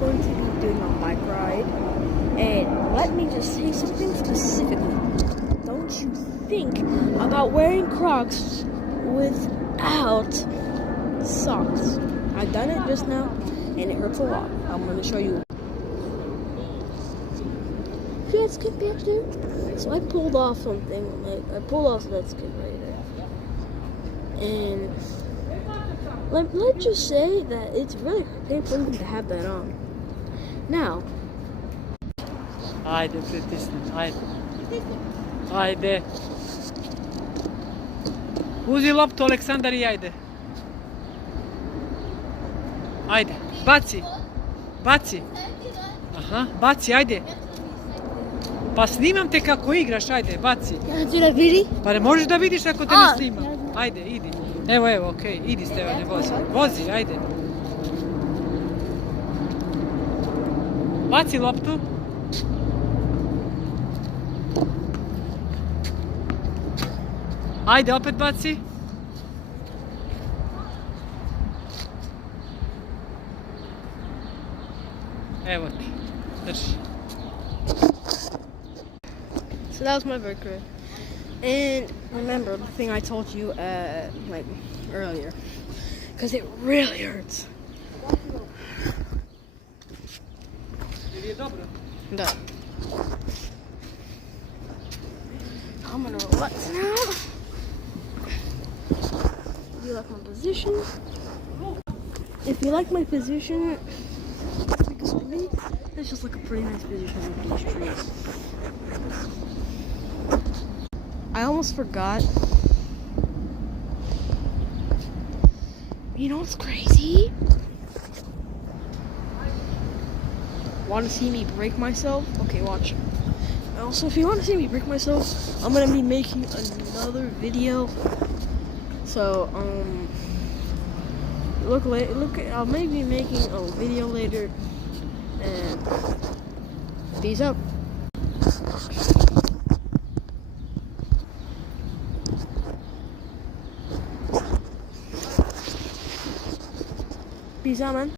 going to be doing a bike ride. And let me just say something specifically. Don't you think about wearing Crocs without socks. I've done it just now, and it hurts a lot. I'm going to show you. See that skid back there? So I pulled off something. I pulled off that skid right there. And let's just say that it's really painful to have that on. Now. Haydi pritisnim, haydi. Haydi. Uzi loptu, Aleksandar, i ajde. Ajde, baci. Baci. Aha, baci, ajde. Pa snimam te kako igraš, ajde, baci. Ja ću da vidi. Pa ne možeš da vidiš ako te ne snimam. Ajde, idi. Evo, okej, idi Stevane, vozi. Vozi, ajde. Baci loptu. Ajde, opet baci. Evo ti, drži. So that was my birthday. And remember the thing I told you like earlier. Because it really hurts. Je dobro? Da. I'm gonna relax now. Do you like my position? If you like my position, because for me, it's just like a pretty nice position with these trees. I almost forgot. You know what's crazy? Want to see me break myself? Okay, watch. Also, if you want to see me break myself, I'm gonna be making another video. So, I'll maybe be making a video later. And peace out. Peace out, man.